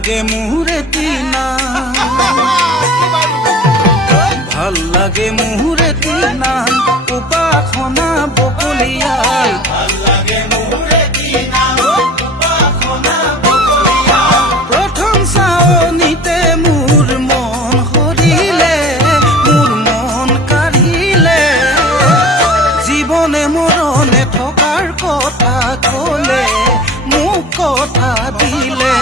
লাগে মোরে তিনা ভাল লাগে মোরে তিনা উপাসনা বকলিয়াল ভাল লাগে মোরে তিনা উপাসনা বকলিয়াল প্রথম চাওনিতে মোর মন হৰিলে মোৰ মন কাঢ়িলে জীবনে মৰণে থকাৰ কথা কলে মোক কথা দিলে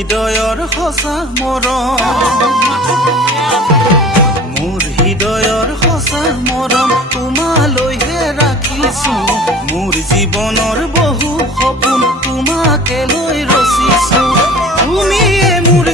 হৃদয়ৰ সঁচা মৰম মোৰ হৃদয়ৰ সঁচা মৰম তোমালৈহে ৰাখিছো মোৰ জীৱনৰ বহু সপোন তোমাকে লৈ ৰচিছো তুমিয়ে মোৰ